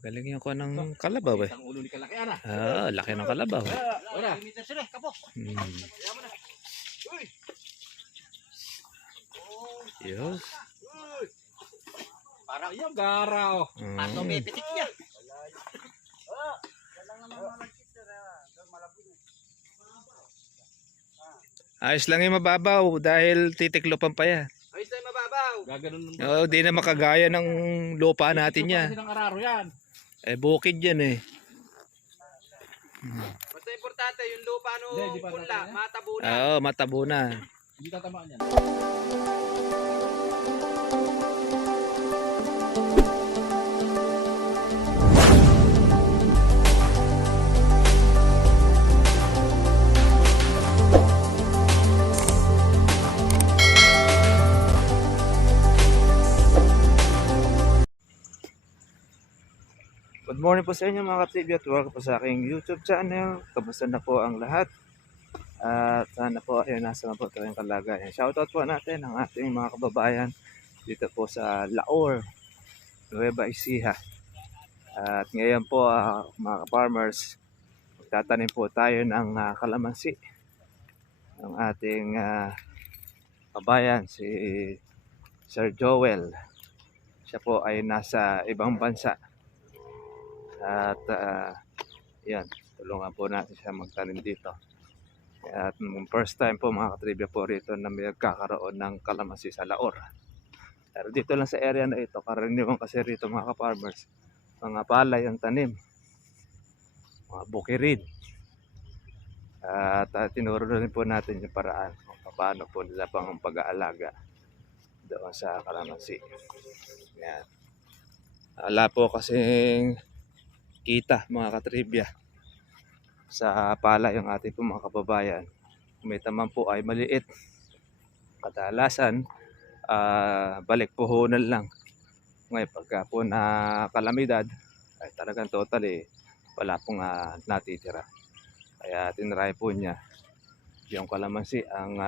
Galing yung ko ng kalabaw eh. Ang ulo ni kalaki ana. Laki ng kalabaw. Ora. Yes. Parang yung gara oh. Ato may pitik niya. Ayos lang yung mababaw dahil titiklopan pa yan. Ayos na yung mababaw. Gaganon ng Oo, di na makagaya ng lupa natin yan. Kasi ng araro yan. Bukid yan eh. Basta importante yung lupa no Hindi pa punla, tatama. matabo na. Oo, matabo na. Hindi tatamaan yan. Good morning po sa inyo mga ka-trivia at welcome po sa aking YouTube channel. Kamusta na po ang lahat? At sana po ay nasa mabuti ang kalagayan. Shoutout po natin ang ating mga kababayan dito po sa Laor, Nueva Ecija. At ngayon po mga farmers, magtatanim po tayo ng kalamansi ng ating kabayan si Sir Joel. Siya po ay nasa ibang bansa. At yan, tulungan po natin siya magtanim dito. At first time po mga katribya po rito na may nagkakaroon ng kalamansi sa Laor. Pero dito lang sa area na ito, karaniwan kasi rito mga ka-farmers, mga palay ang tanim, mga bukirin. At tinuro rin po natin yung paraan kung paano po nila pang pag-aalaga doon sa kalamansi. Yan. Wala po kasing kita mga katribya sa palay yung ating po mga kababayan. May taman po ay maliit. Kadalasan balik puhunan lang. Ngayon pagka po na kalamidad ay talagang totally wala pong natitira. Kaya tinry po niya yung kalamansi ang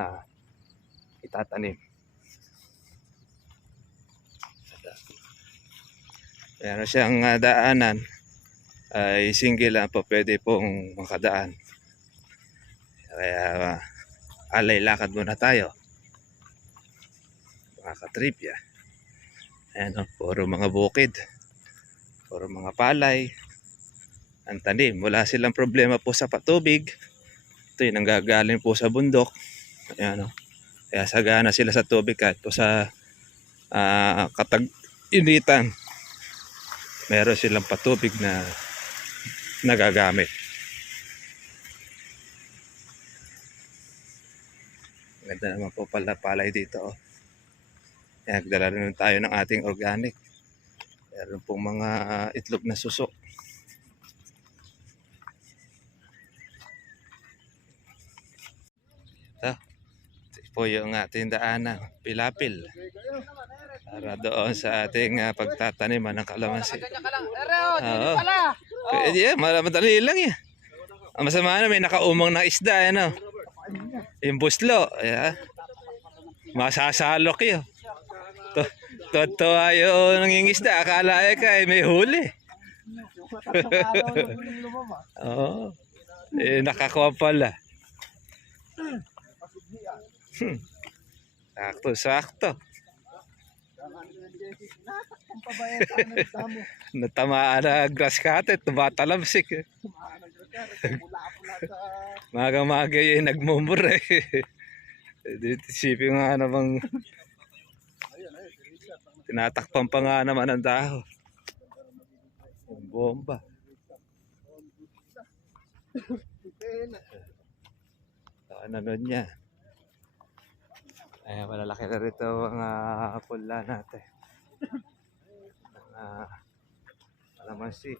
itatanim. Meron siyang daanan ay single lang po pwede pong makadaan. Kaya alay lakad muna tayo mga katribya. Ayan, puro mga bukid, puro mga palay ang tanim. Wala silang problema po sa patubig. Ito yung nanggagaling po sa bundok. Ayan, kaya sagana sila sa tubig kahit po sa katag-initan meron silang patubig na nagagamit. Ganda naman po pala palay dito. Nagdala rin tayo ng ating organic. Meron pong mga itlog na suso. Ito po yung ating daanan, pilapil. Para doon sa ating pagtataniman ng kalamansi. Oo. Yeah, madali lang yan. Ang masama na may nakaumang na isda, ano? Yung buslo, yeah. Masasalok yun. Totoo yung nangingisda, akala ay may huli. Oo. Nakakuha pala. Sakto. Natamaan na grass cutter, tumatalamsik. Maga-maga yung nagmumura eh. Isipin nga namang tinatakpan pa nga naman ang dahon. Yung bomba. Ano nun niya. Ay, malalaki na rito ang pula natin. Kalamansi.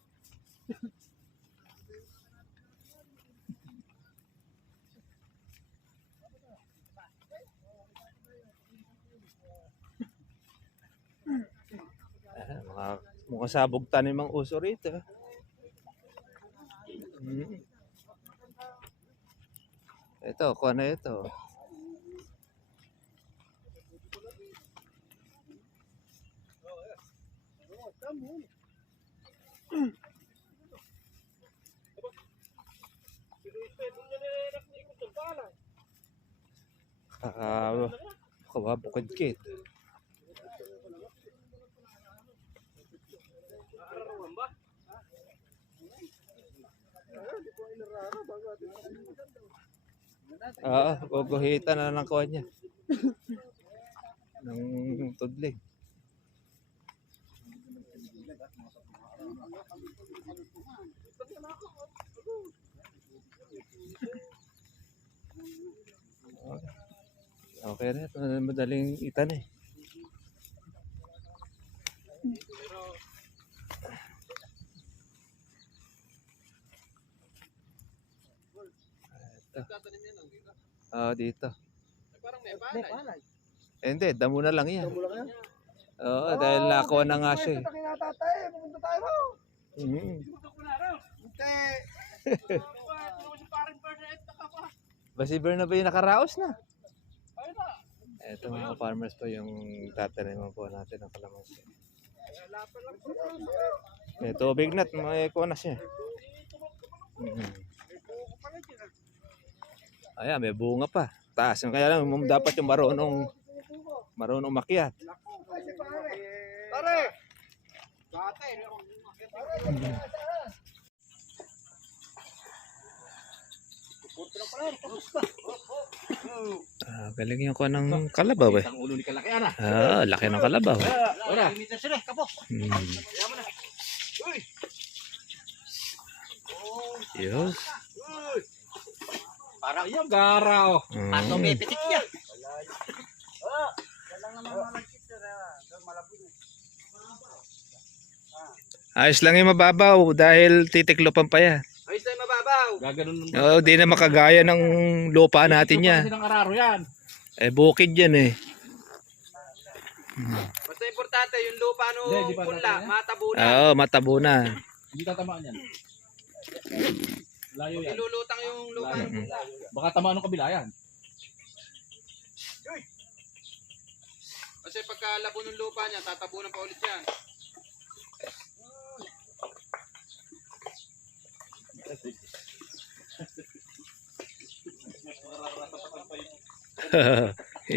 Mukhang sabog tanim ang uso rito. Ito, kung ano ito. Bukid kit. Guguhitan na ng kuha niya. Ng tudling. Okay na, madaling itan eh. Dito. Parang may palay. Hindi, damo na lang yan. Oo, dahil nakuha na nga siya. Pupunta tayo. Basiber na ba yung nakaraos na? Ito mga farmers po yung tataniman po natin ng kalamansi. May tubig na, may kuha na siya. Ayan, may bunga pa. Taas. Kaya lang, dapat yung marunong makyat. Pare! Galing yung kuha ng kalabaw eh. Ang ulo ni kalaki ana. Laki ng kalabaw. Wala. Yes. Parang yung gara oh. Pato may pitik niya. Ayos lang yung mababaw dahil titiklopan pa yan. Ayos tayo mababaw. Gaganon ng Oo, di na makagaya ng lupa natin yan. Kasi ng araro yan. Bukid yan eh. Basta importante yung lupa no Hindi, di pa pula, natin yan. matabo na. Oo, matabo na. Hindi tatamaan yan. Layo yan. Ilulutang yung lupa no pula. Baka tamaan ng kabila yan. Kasi pagka labo ng lupa niya, tatabunan pa ulit yan.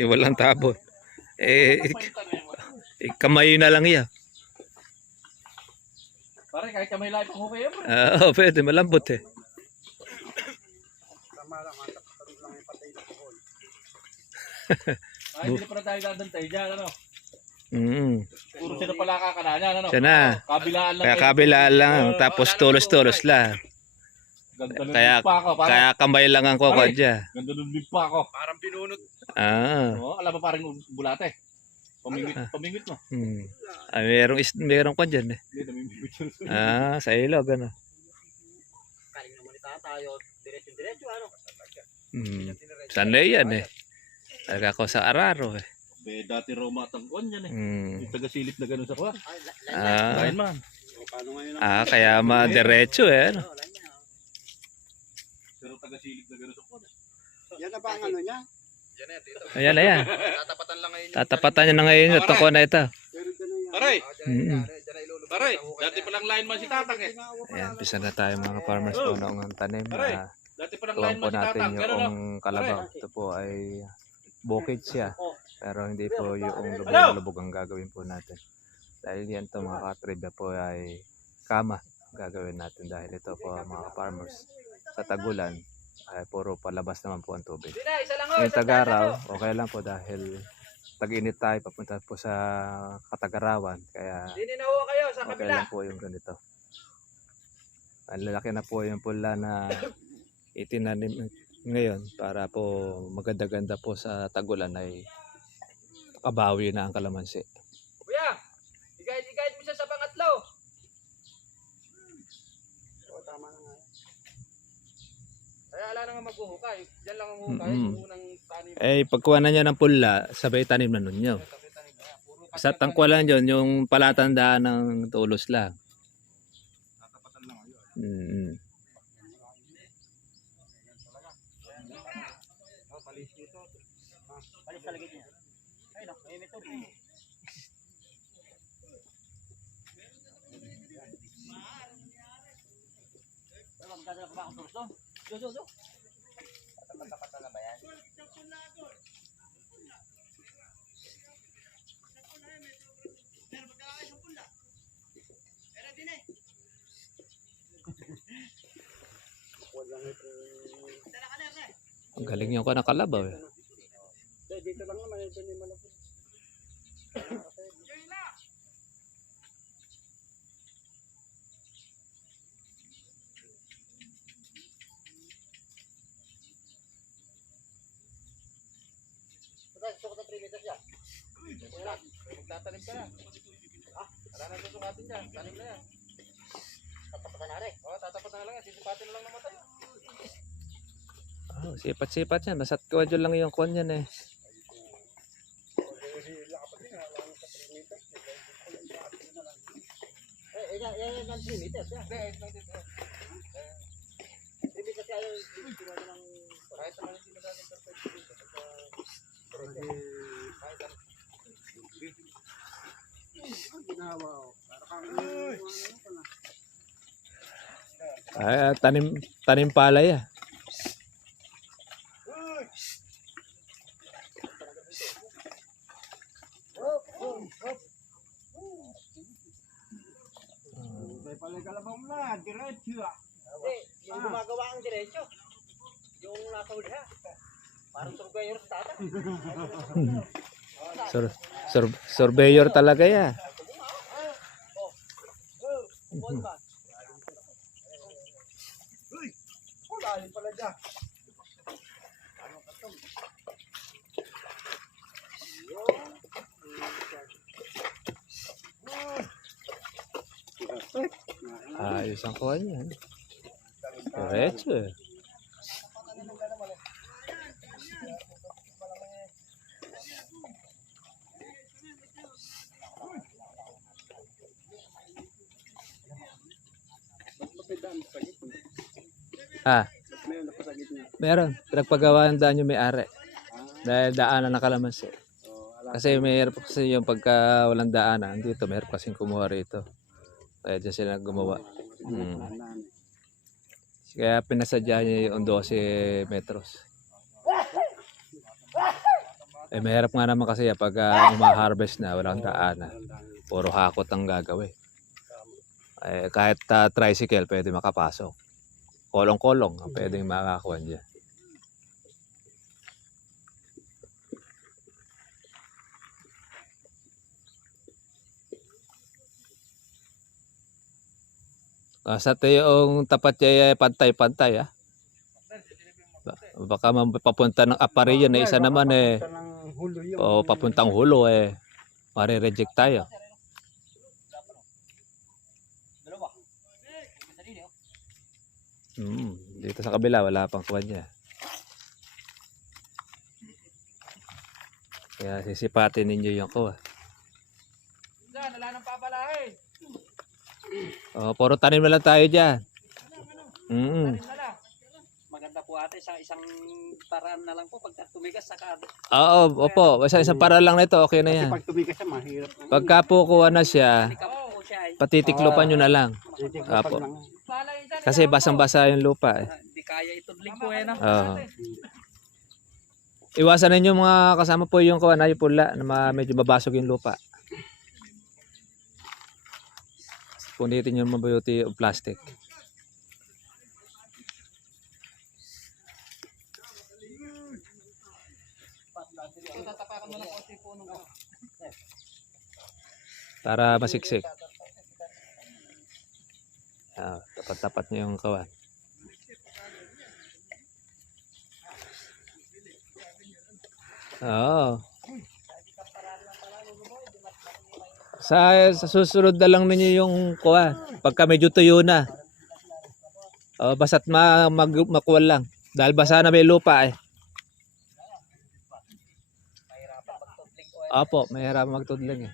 Walang tabon. Kamay na lang yan. Pare kahit kamay lahat pang hukay yan. Oo, pwede. Malambot eh. Ay, hindi na pala tayo dadantay dyan, ano? Mm. Puro sila pala kakananya, ano? Siya na. Kabilaan lang. Kaya kabilaan lang. Tapos tulos-tulos lang. Ganda ng Kaya- pa ako. Parang, Kaya kamay lang ang kukodya. ganda ng pa ako. Parang binunot. Oo, alam mo parang bulate. Pamingit mo. Merong kwan dyan eh. Hindi, namimingit yun. Sa ilog ano. Kaling naman tayo, diretso, ano? Sanay yan eh. Talaga ko sa araro eh. Be, dati Roma tangkon yan eh. Mm. Yung taga-silip na gano'n sa kuha. Ah, Kain man. kaya madiretso eh. Ano? Pero taga-silip na gano'n sa kuha. Yan na ba ang ano niya? Yan na yan, dito. Ayan na yan. Tatapatan lang ngayon. Tatapatan niya na ngayon ito ko na ito. Aray! Aray! Dati palang line man si Tatang eh. Ayan, pisa na tayo mga farmers po noong ang tanim na Dati palang tuwang line po man si natin Tatang. Gano'n no? yung kalabaw. Ito po ay bukid siya. Pero hindi po yung lubog-lubog ang gagawin po natin. Dahil yan to mga katribya po ay kama gagawin natin. Dahil ito po mga farmers sa tagulan ay puro palabas naman po ang tubig. Yung tagaraw, okay lang po dahil tag-init tayo papunta po sa Katagarawan. Kaya Dini na ho kayo sa okay kabila. lang po yung ganito. Ang lalaki na po yung pula na itinanim ngayon para po maganda-ganda po sa tagulan ay kabawi na ang kalamansi. Kuya, i-guide mo siya sa pangatlo. Kaya ala na nga maghuhukay. Diyan lang ang hukay. Yung unang tanim. Pagkuha na niya ng pula, sabay tanim na nun niyo. Sa tangkwalan yun, yung palatandaan ng tulos lang. Tatapatan lang ayun. Palis talaga niya. Ay, no, may method. Galing yung ka nakalabaw eh. Dito lang naman, ito ni malapit. Gusto ko sa 3 meters yan. Magtatanim ka na. Wala na susukatin dyan. Tanim na yan. Tatapatan na rin. Oo, tatapatan na lang yan. Sisipatin na lang naman tayo. Oh, sipat-sipat yan. Basta't kwadyo lang yung kwan yan eh. Yan ang 3 meters yan. Hindi, 3 meters yan. 3 meters yan yung sinabi ng... Kahit naman yung sinabi ng perfect dito. Ay, tanim palay ah. May palay kalabaw mo na, diretso ah. Yung gumagawa ang diretso. Yung nasa huli ha. Parang surveyor sa tata. Surveyor talaga ya. Lalim pala dyan. Ayos ang kuha niyan. Diretso eh. Ah, meron. Pinagpagawa ng daan yung may-ari. Dahil daanan na kalamansi. Kasi mayroon kasi yung pagka walang daanan. Dito mayroon kasing kumuha rito. Kaya dyan sila gumawa. Kaya pinasadya niya yung 12 metros. Eh mahirap nga naman kasi pag uma-harvest na walang daanan. Puro hakot ang gagawin. Eh, kahit tricycle pwede makapasok. Kolong-kolong ang pwedeng makakuha dyan. Sa yung tapat niya pantay-pantay ah. Baka papunta ng Apariyo na isa naman eh. O papuntang Hulo eh. Mare-reject tayo. Dito sa kabila wala pang kuwan niya. Kaya sisipatin ninyo yung kuwa. Wala nang papalahin. Oh, puro tanim na lang tayo diyan. Maganda po ate sa isang paraan na lang po pag tumigas saka. Oo, opo, basta isang para lang nito okay na yan. Pag tumigas siya, mahirap. Pagka po kuha na siya, Po siya ay patitiklopan nyo na lang. Apo. Kasi basang-basa yung lupa eh. hindi kaya itudling po eh na. Oo. Iwasan ninyo mga kasama po yung kuha na yung pula na medyo babasog yung lupa. Punitin yung mabuti o plastic. Para masiksik. Tapat-tapat niyo yung kawan. Oo. Sa susunod na lang ninyo yung kuha. Pagka medyo tuyo na. Basta't makuha lang. Dahil basa na may lupa eh. Opo, mahirap magtudling eh.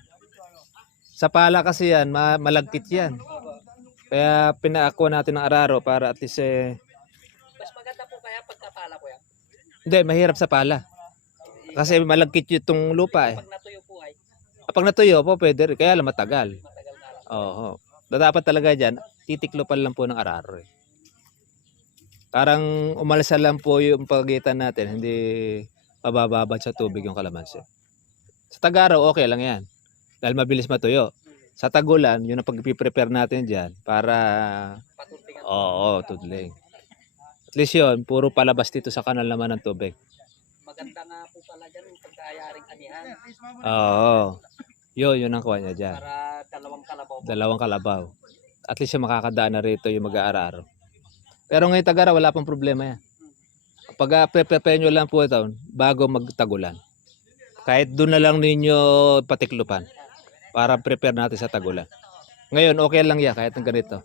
Sa pala kasi yan, malagkit yan. Kaya pinaakuha natin ng araro para at least Mas maganda po kaya pagkapala po yan. Hindi, mahirap sa pala. Kasi malagkit yung lupa eh. Pag natuyo po ay Pag natuyo po, pwede rin. Kaya lang matagal. matagal na lang. Oo. Dapat talaga dyan, titiklopan lang po ng araro eh. Parang umalsa lang po yung pagitan natin, hindi mabababad sa tubig yung kalamansi. Sa tag-araw, okay lang yan. Dahil mabilis matuyo. Sa tagulan, yun ang pag-prepare natin dyan para Patudlingan. oo, tudling. At least yun, puro palabas dito sa kanal naman ng tubig. Maganda nga po pala dyan yung pagkayaring anihan. Oo. Yun ang kuha niya dyan. Para dalawang kalabaw. Dalawang kalabaw. At least yung makakadaan na rito yung mag-aararo. Pero ngayon Tagara, wala pang problema yan. Pag prepare nyo lang po ito, bago magtagulan. Kahit doon na lang ninyo patiklupan. Para prepare natin sa tagulan. Ngayon, okay lang yan, kahit ng ganito.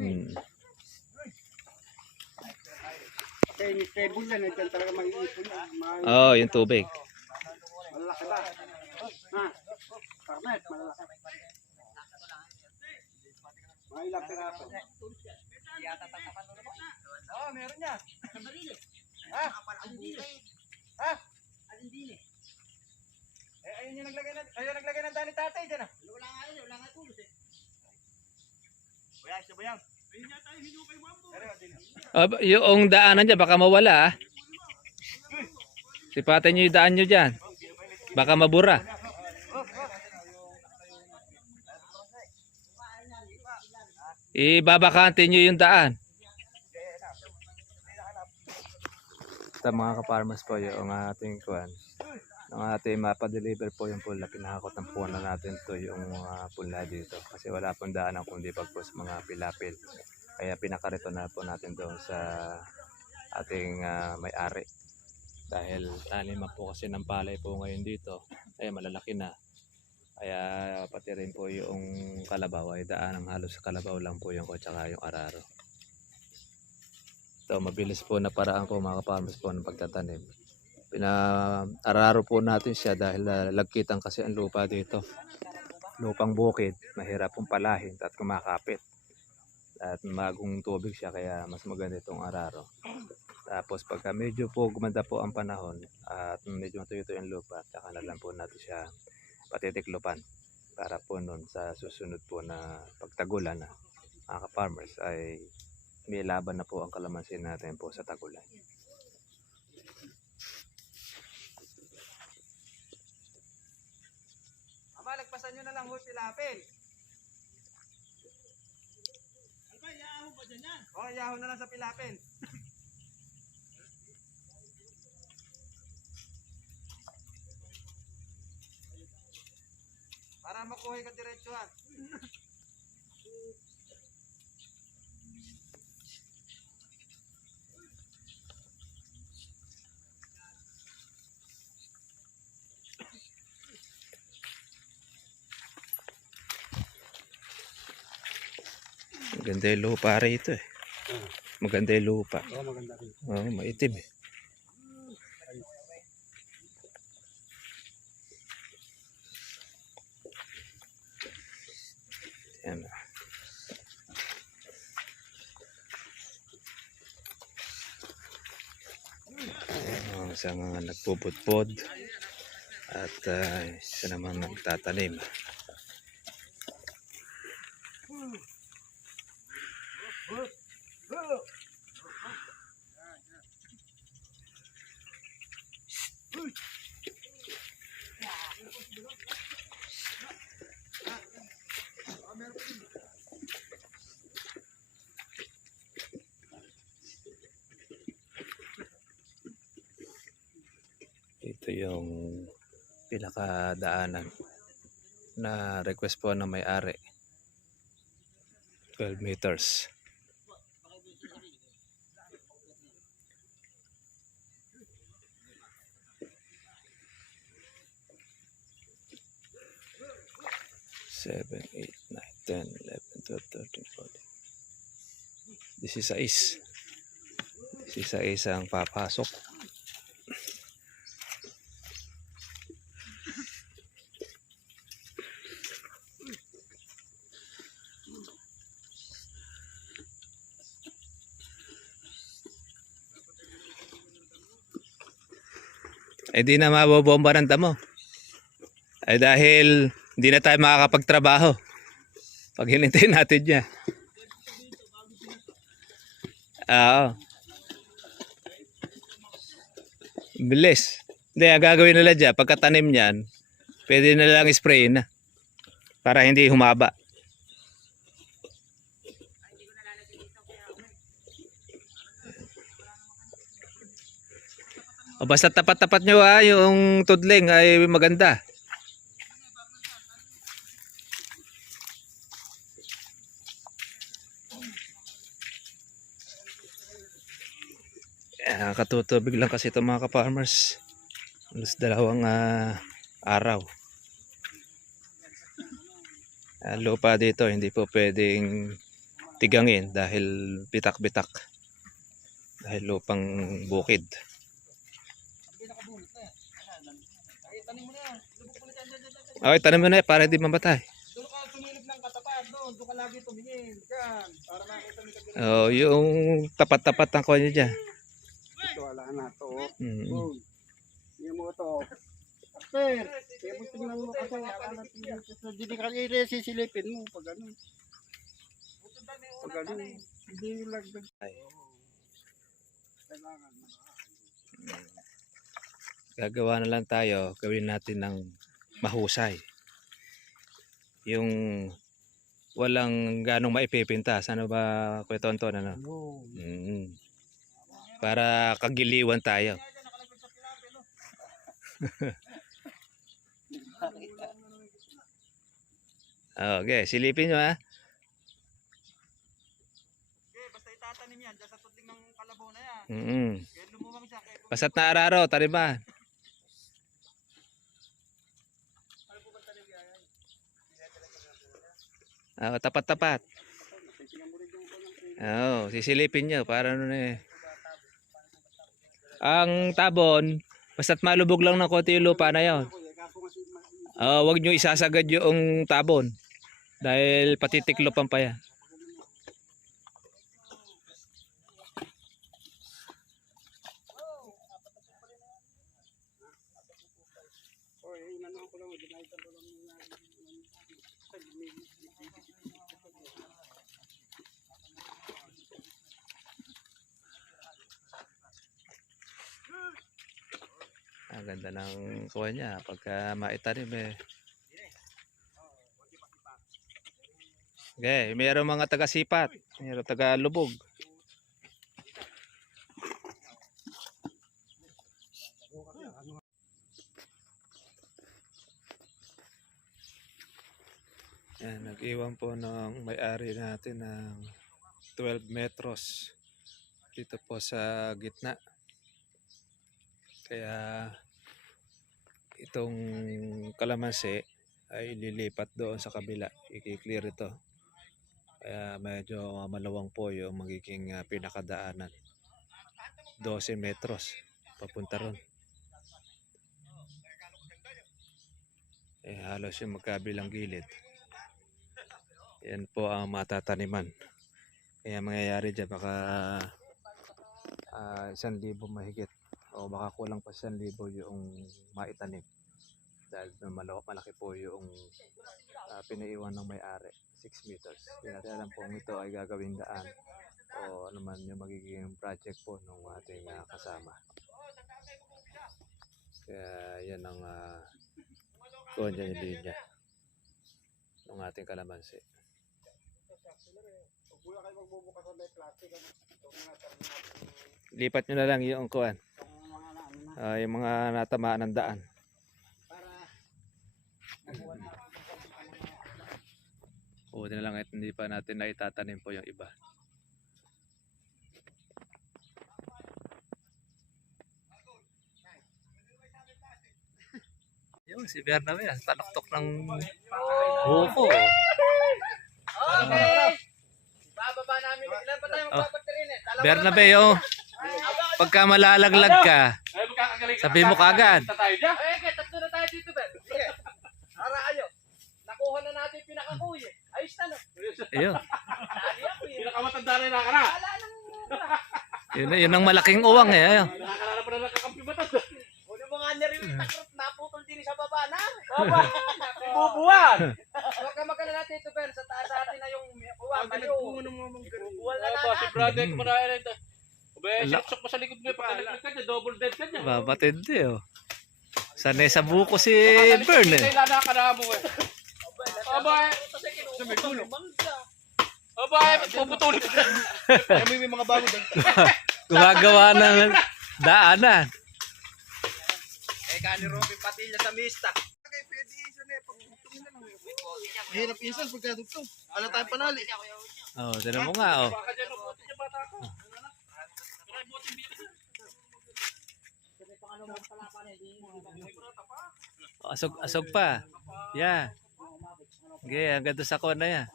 Hmm. Kaya yung stable yan, dyan talaga mag-iipon yan. Oo, yung tubig. Malalaki ba? Ha? Carmet, malalaki. Mga ilang piraso. Oo, meron yan. Ha? Ha? Ayun yung naglagay ng dani tatay dyan ah. Wala nga tulos eh. Isa ba yan? Yung daanan dyan, baka mawala ah. Sipatin nyo yung daan nyo dyan. Baka mabura. Ibabakante nyo yung daan. Ito mga ka-farmers po yung ating kuwan. Ang ating mapadeliver po yung pula. Pinakakot ng puwan na natin to yung pula dito. Kasi wala pong daanan kundi pagpos mga pilapil. Kaya pinakarito na po natin doon sa ating may-ari. Dahil taniman po kasi ng palay po ngayon dito. Kaya malalaki na. Kaya pati rin po yung kalabaw ay daan ng halos sa kalabaw lang po yung ko tsaka yung araro. Ito mabilis po na paraan po mga farmers po ng pagtatanim. Araro po natin siya dahil lagkitan kasi ang lupa dito. Lupang bukid, mahirap pong palahin at kumakapit. At magong tubig siya kaya mas maganda itong araro. Tapos pagka medyo po gumanda po ang panahon at medyo matuyo yung lupa, tsaka na lang po natin siya patitiklupan para po nun sa susunod po na pagtagulan na mga ka-farmers ay may laban na po ang kalamansi natin po sa tagulan. Ama, lagpasan nyo na lang hul pilapil. Ano ba, iyaahon ba dyan yan? Oo, iyaahon na lang sa pilapil. Para makuha ka diretsuhan. Maganda yung lupa rito eh. Maganda yung lupa. Oo, maganda rin. Oo, maitim eh. Yan. Isang nagpupudpod at isa naman nagtatanim. Ito yung pinakadaanan na request po ng may-ari. 12 meters. Seven, 8, 9, 10, 11, 12, 13, 14. This is ice. This is ang papasok. Eh di na mabobomba ng damo. Ay dahil hindi na tayo makakapagtrabaho pag hinintay natin niya. Oo. Bilis. Hindi, ang gagawin nila dyan, pagkatanim niyan, pwede na lang spray na para hindi humaba. O basta tapat-tapat nyo yung tudling ay maganda. Katutubig lang kasi ito mga ka-farmers. Alas 2 araw. Lupa dito hindi po pwedeng tigangin dahil bitak-bitak. Dahil lupang bukid. Okay, tanim mo na para di mamatay. Doon ka sumilip ng katapat, doon ka lagi tumingin. Diyan, para makita mo yung Oh, yung tapat-tapat ng kuha niya dyan. ito, wala na to. Mm. Boom. Yung mo to. Sir, kaya mo tingnan mo kasi akala tingnan sa hindi ka rin sisilipin mo pag ano. Pag ano, hindi lagdag. Kailangan mo. Gagawa na lang tayo, gawin natin ng mahusay. Yung walang ganong maipipintas. Ano ba, Kuya Tonton? Ano? Para kagiliwan tayo. Okay, silipin nyo ha. Basta itatanim yan, dyan sa tudling ng kalabaw na yan. Kaya lumumang siya. Basta't na araro, tariman. Tapat-tapat. Sisilipin nyo para ano na eh. Ang tabon, basta't malubog lang ng konti yung lupa na yun. Huwag nyo isasagad yung tabon. Dahil patitiklopan pa yan. Ang ganda ng kuha niya pagka maitanim eh. Okay, mayroong mga taga-sipat, mayroong taga-lubog. Yan, nag-iwan po ng may-ari natin ng 12 metros dito po sa gitna. Kaya itong kalamansi ay lilipat doon sa kabila, i-clear ito. Kaya medyo malawang po yung magiging pinakadaanan. 12 metros papunta ron. Halos yung magkabilang gilid. Yan po ang matataniman. Kaya mangyayari dyan baka 1,000 mahigit. O baka kulang pa 1,000 yung maitanim dahil malaki po yung pinaiwan ng may-ari, 6 meters. Hindi natin alam kung ito ay gagawing daan o ano man yung magiging project po ng ating kasama. Kaya yan ang kuhan dyan yung linya ng ating kalamansi. Lipat nyo na lang yung kuhan. Yung mga natamaan ng daan. Buti na lang at hindi pa natin naitatanim po yung iba. Yung si Bernabe, tanoktok ng buko. Okay. Bababa namin. Ilan pa tayo magpapaterin eh? Bernabe, yung pagka malalaglag ka, Ay, magkakagaling. sabi mo kagad. Tayo dyan. Okay, tatlo na tayo dito, Ben. Sige. Ara ayo. Nakuha na natin yung pinakakuy eh. Ayos na no. Ayun. Dali ako eh. Pinakamatanda rin na ka na. Wala nang Yun ang malaking uwang eh. Ayun. Nakakalala pa na nakakampi batas. Kunin mo nga niya rin yung takrot. Naputol din sa baba na. Baba. Ibubuwan. Huwag ka magkalala dito, Ben. Sa taas natin na yung uwan. Mayo. Ibubuwan na Si na. brother ko marami rin. Sinupsok mo sa likod mo. Pagkalaglag ka dyan, double dead ka dyan. Babatindi oh. Sanay sa buko si Bern eh. Kailangan ka na mo eh. Abay. Sa may gulo. Abay, puputulin. May mga bago doon. Gumagawa ng daanan. Kani Robin Patilla sa mista. Mahirap insan pagka dugtong. Wala tayong panali. Oh, tignan mo nga, oh. Baka dyan ang buti niya bata ko. Asog pa. Yeah. Okay, ang ganda sa kona yan.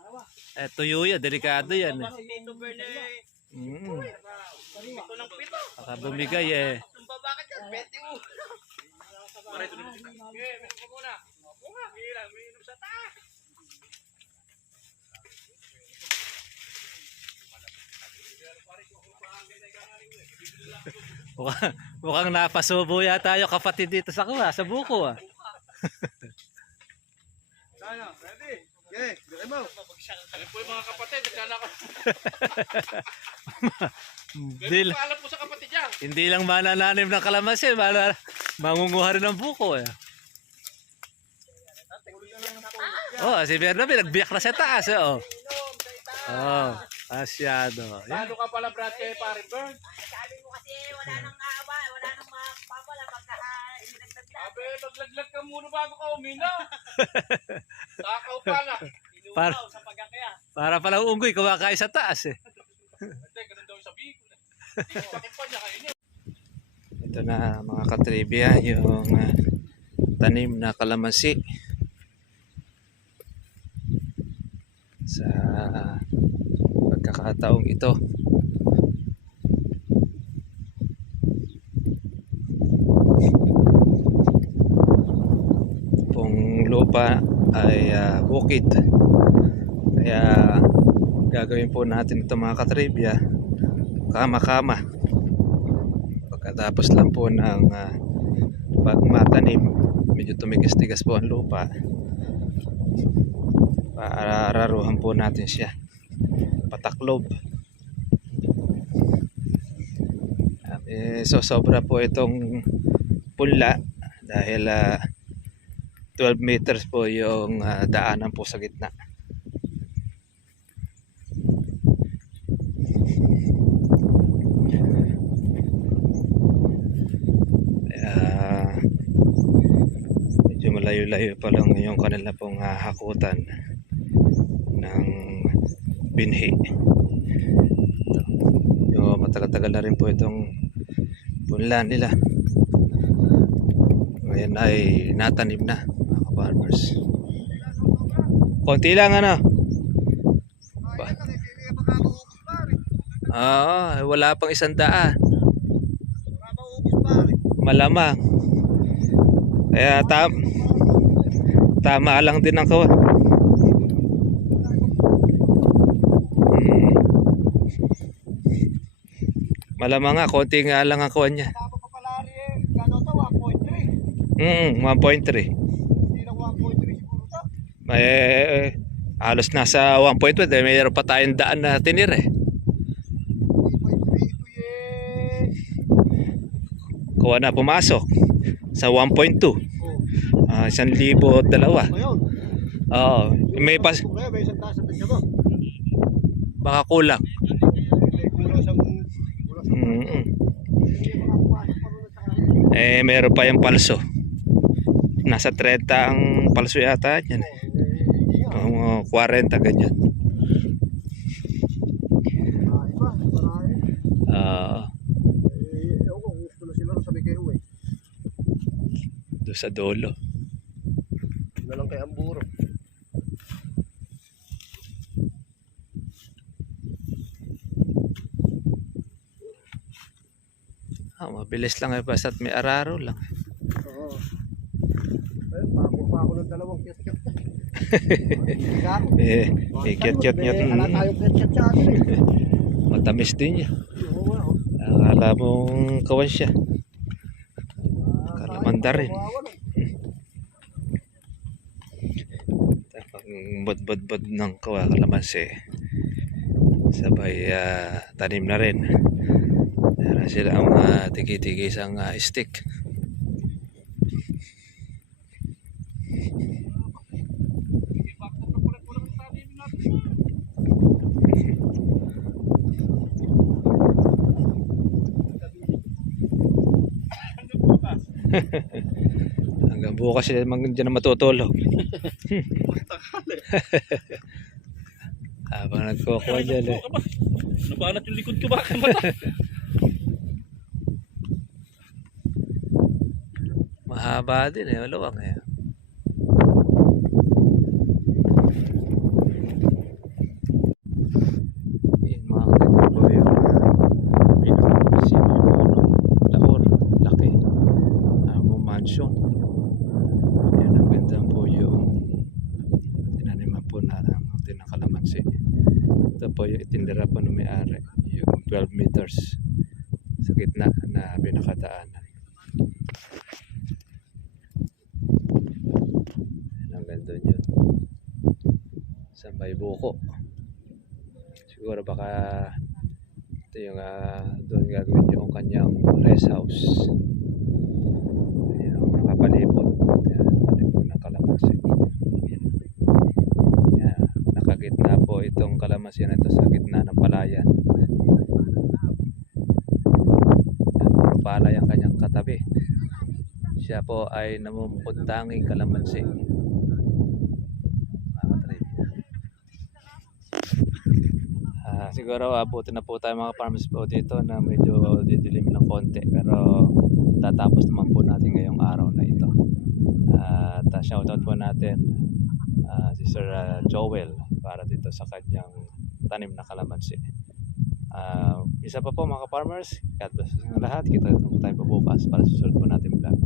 Tuyo yan, delikado yan. Tito Berne. Pito ng pito. Baka bumigay eh. Tumba bakit yan? Pwede mo. Pare, tuloy mo. Okay, meron ko muna. Ako nga, bilang, may inom sa taas. Mukhang napasubo yata yung kapatid dito sa kuha, sa buko ah. Sana, ready? Okay, bigay mo. Ayun po yung mga kapatid, nagkala ko. Hindi, Ganun pa alam po sa kapatid niya. hindi lang manananim ng kalamansi, mangunguha rin ng buko eh. Oh, si Bernabe nagbiyak na sa taas eh, oh. Oh, asyado. Yan. Lalo ka pala Brad kay Paring Bird. Sabi mo kasi wala nang aaba, wala nang mapapala pagka inagdagdag. Sabi, maglaglag ka muna bago ka uminaw. Takaw pala. Para, Sa pagkakaya. para palang unggoy kumakain sa taas eh. Hindi, ganun daw yung sabihin ko. Hindi ko sakit pa niya kayo niya. Ito na mga katribya, yung tanim na kalamansi sa pagkakataong ito. Pong lupa ay bukid, kaya gagawin po natin ito mga katribya kama-kama. Pagkatapos lang po ng pagmatanim, medyo tumigas-tigas po ang lupa, paararuhan po natin siya pataklob. So sobra po itong punla dahil 12 meters po yung daanan po sa gitna. Medyo malayo-layo pa lang yung kanila pong hakutan ng binhi. Yung matagal-tagal na rin po itong punla nila. Ngayon ay natanim na mga farmers. Konti lang ano. Wala pang 100. Malamang. Kaya tama lang din ang kawa. Malamang nga, konti nga lang ang kawan niya. 1.3. Hindi lang 1.3 siguro to. Halos nasa 1.2. Mayroon pa tayong daan na tinir eh. 3.3 ito eh. Kuha na pumasok sa 1.2. 1,200. Ayun. Oo. May pas Kaya may isang taas sa pagka mo. baka kulang. May kulang sa hindi makapasok pa rin sa kanila. Meron pa yung palso. Nasa 30 ang palso yata yan. 40 ganyan. Iba, marami. Ewan ko, gusto na sila sa bigay uwi. Doon sa dulo. Na lang kay Amburo. Mabilis lang eh, basta't may araro lang. Oo. Ayun, pa ako ng dalawang kit-kit. Ikyat-kyat niya. Wala tayong kit-kit sa atin eh. Matamis din niya. Oo nga. Akala mong kawan siya. Kalamanda rin. Ang bad-bad-bad ng kalamansi. Sabay tanim na rin. Meron sila ang tigi-tigis ang stick. Bukas sila dyan na matutulog. Habang nagkukuha dyan eh. Nabanat yung likod ko ba? Mata. Mahaba din eh, maluwang eh. Yun mga kapatid po yung pinaka-munisipyo po ng Laor, laki. Mansion. Yan ang ganda po yung tinaniman po na ng kalamansi. Ito po yung itindera po ng may-ari, yung 12 meters sa gitna na binakadaanan. Ang ganda yun sa may buko. Siguro baka ito yung doon gagawin yung kanyang rest house. Ayan, nakapalibot. Ayan, palibot ng kalamansi. Ayan, nakagitna po itong kalamansi na ito sa gitna ng palayan. Puro palay ang kanyang katabi. Siya po ay namumuntanging kalamansi. Siguro abutin na po tayo mga farmers po dito na medyo didilim ng konti, pero tatapos naman po natin ngayong araw na ito. At shoutout po natin si Sir Joel para dito sa kanyang tanim na kalamansi. Isa pa po mga farmers, God bless sa lahat. Kita po tayo po bukas para susunod po natin vlog.